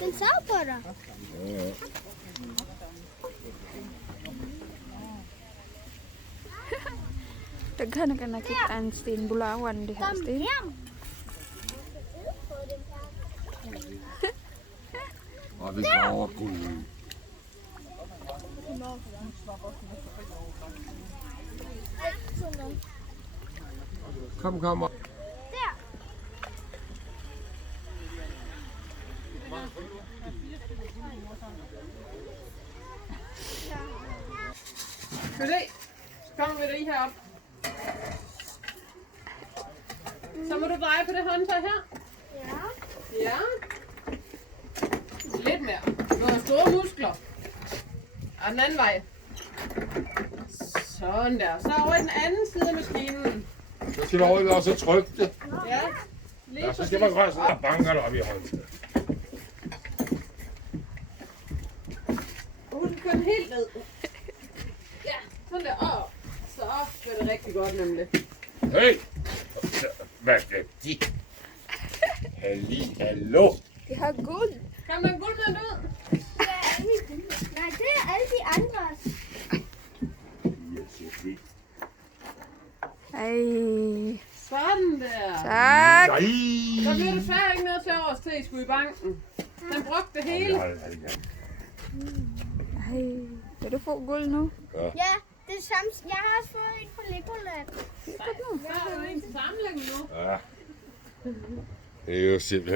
Den så på dig. Ja. Tegana ka nakitaan Stin Bulawan diha Stin. Og vi går over gulvet. Kom. Der. Vil I? Kom med det herop. Så må du dreje på det håndtag her. Ja. Ja. Lidt mere. Du har store muskler. Og den anden vej. Sådan der. Så over i den anden side af maskinen. Så skal man over og så trykke det. Ja. Lige Ja, så skal man gøre sådan, og banker det op i hånden. Du skal køre den helt ned. Ja, sådan der. Så gør det rigtig godt nemlig. Hey! Hvad er det? Hallo? De har guld. Kom der en guldmand ud? Nej, det er alle de andres. Ej. Sådan der. Tak. Nej! Så bliver du desværre ikke noget til års til, I skulle i banken. Den brugte det hele. Ej. Kan du få guld nu? Ja, det er samme. Jeg har også fået en på Legoland. Så er du en til sammenlægning nu. Ja. Det er jo simpelthen